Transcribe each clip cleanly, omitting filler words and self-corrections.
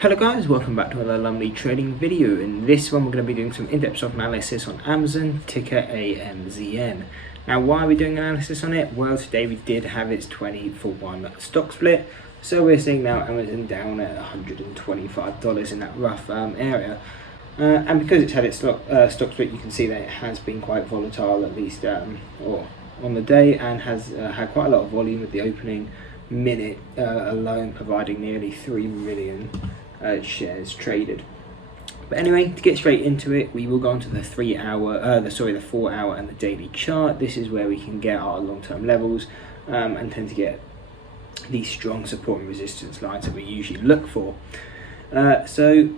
Hello guys, welcome back to another lovely trading video. In this one we're going to be doing some in-depth stock analysis on AMZN, ticker AMZN. Now why are we doing analysis on it? Well, today we did have its 20-for-1 stock split, so we're seeing now AMZN down at $125 in that rough area. And because it's had its stock split, you can see that it has been quite volatile, at least or on the day, and has had quite a lot of volume at the opening minute alone, providing nearly 3 million shares traded. But anyway, to get straight into it, we will go on to the 4 hour and the daily chart. This is where we can get our long-term levels and tend to get these strong support and resistance lines that we usually look for. So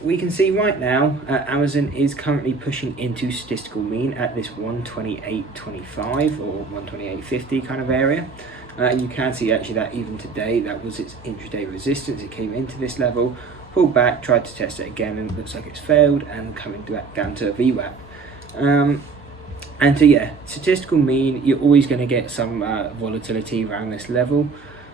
we can see right now AMZN is currently pushing into statistical mean at this 128.25 or 128.50 kind of area. You can see actually that even today that was its intraday resistance. It came into this level, pulled back, tried to test it again, and it looks like it's failed and coming back down to a VWAP. And so yeah, statistical mean, you're always going to get some volatility around this level,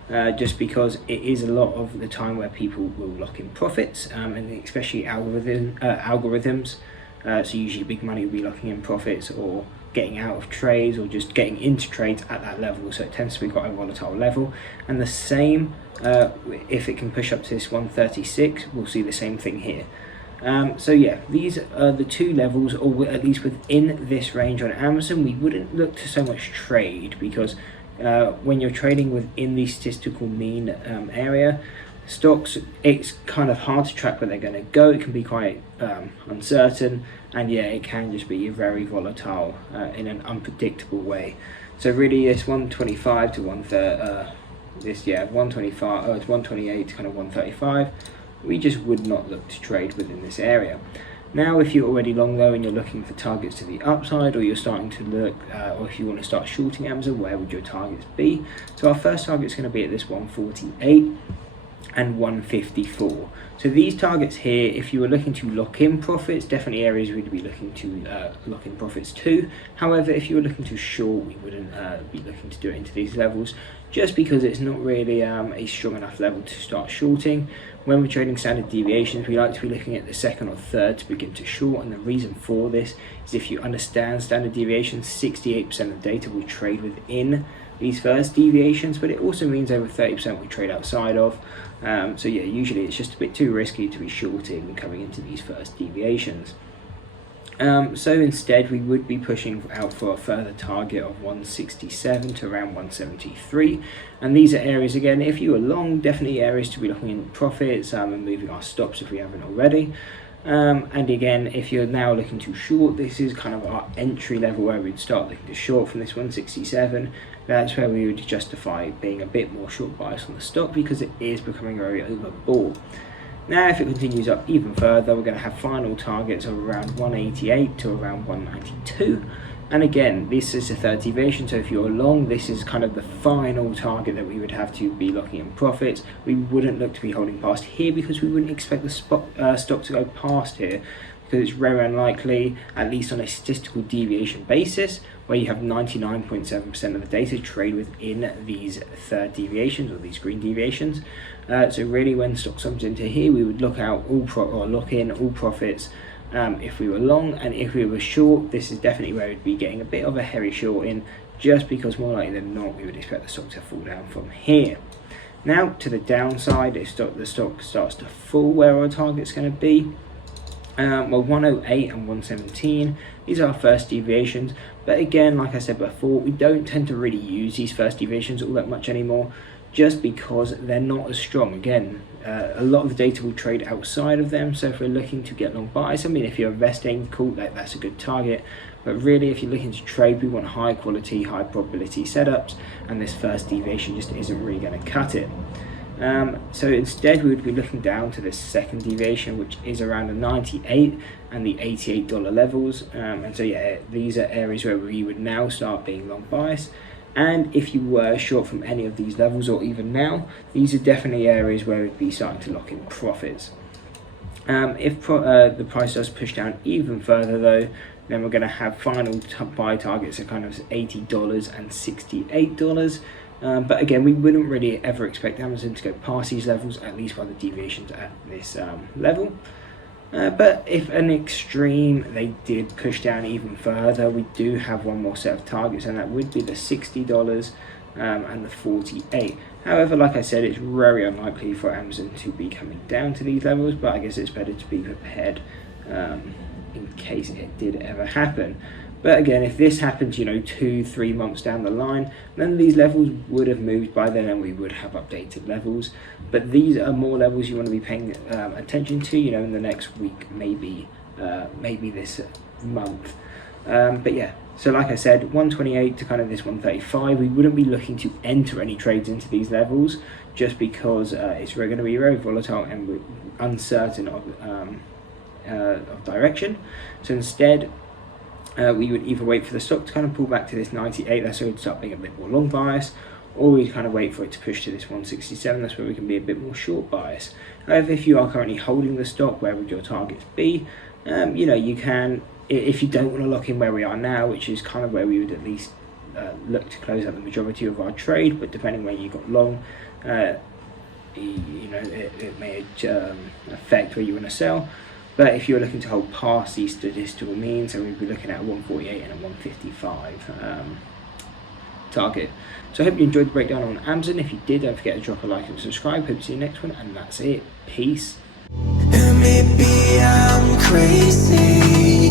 just because it is a lot of the time where people will lock in profits, and especially algorithms. So usually big money will be locking in profits or getting out of trades or just getting into trades at that level, so it tends to be quite a volatile level. And the same if it can push up to this 136, we'll see the same thing here. So yeah, these are the two levels, or at least within this range on AMZN. We wouldn't look to so much trade, because when you're trading within the statistical mean area, stocks, it's kind of hard to track where they're going to go. It can be quite uncertain, and yeah, it can just be very volatile in an unpredictable way. So really, this 125 to 130, this 125 to 128 to kind of 135, we just would not look to trade within this area. Now, if you're already long though and you're looking for targets to the upside, or you're starting to look, or if you want to start shorting AMZN, where would your targets be? So our first target is going to be at this 148 and 154. So these targets here, if you were looking to lock in profits, definitely areas we'd be looking to lock in profits too. However, if you were looking to short, we wouldn't be looking to do it into these levels, just because it's not really a strong enough level to start shorting. When we're trading standard deviations, we like to be looking at the second or third to begin to short, and the reason for this is, if you understand standard deviations, 68% of the data we trade within these first deviations, but it also means over 30% we trade outside of. So yeah, usually it's just a bit too risky to be shorting coming into these first deviations. So instead we would be pushing out for a further target of 167 to around 173, and these are areas, again, if you are long, definitely areas to be looking in profits and moving our stops if we haven't already. And again, if you're now looking to short, this is kind of our entry level where we'd start looking to short from this 167. That's where we would justify being a bit more short bias on the stock, because it is becoming very overbought. Now, if it continues up even further, we're going to have final targets of around 188 to around 192. And again, this is a third deviation, so if you're long, this is kind of the final target that we would have to be locking in profits. We wouldn't look to be holding past here, because we wouldn't expect the stock to go past here, because it's very unlikely, at least on a statistical deviation basis, where you have 99.7% of the data trade within these third deviations, or these green deviations. So really, when stock comes into here, we would lock in all profits if we were long, and if we were short, this is definitely where we'd be getting a bit of a heavy short in, just because more likely than not we would expect the stock to fall down from here. Now to the downside, if the stock starts to fall, where our target's going to be, well, 108 and 117, these are our first deviations, but again, like I said before, we don't tend to really use these first deviations all that much anymore, just because they're not as strong. Again, a lot of the data will trade outside of them, so if we're looking to get long bias, I mean, if you're investing, cool, that's a good target, but really if you're looking to trade, we want high quality, high probability setups, and this first deviation just isn't really going to cut it. So instead we would be looking down to this second deviation, which is around the 98 and the $88 levels, and so yeah, these are areas where we would now start being long bias. And if you were short from any of these levels, or even now, these are definitely areas where we'd be starting to lock in profits. If the price does push down even further though, then we're going to have final buy targets at kind of $80 and $68. But again, we wouldn't really ever expect Amazon to go past these levels, at least while the deviation's at this level. But if an extreme they did push down even further, we do have one more set of targets, and that would be the $60 and the 48. However, like I said, it's very unlikely for Amazon to be coming down to these levels, but I guess it's better to be prepared in case it did ever happen. But again, if this happens, 2-3 months down the line, then these levels would have moved by then and we would have updated levels. But these are more levels you want to be paying attention to, in the next week, maybe this month. But yeah, so like I said, 128 to kind of this 135, we wouldn't be looking to enter any trades into these levels just because it's going to be very volatile and we're uncertain of direction. So instead, we would either wait for the stock to kind of pull back to this 98, that's where we'd start being a bit more long bias, or we'd kind of wait for it to push to this 167, that's where we can be a bit more short bias. However, if you are currently holding the stock, where would your targets be? You can, if you don't want to lock in where we are now, which is kind of where we would at least look to close out the majority of our trade, but depending where you got long, it may affect where you want to sell. But if you're looking to hold past these statistical means, then we'd be looking at a 148 and a 155 target. So I hope you enjoyed the breakdown on AMZN. If you did, don't forget to drop a like and subscribe. Hope to see you next one, and that's it. Peace. And maybe I'm crazy,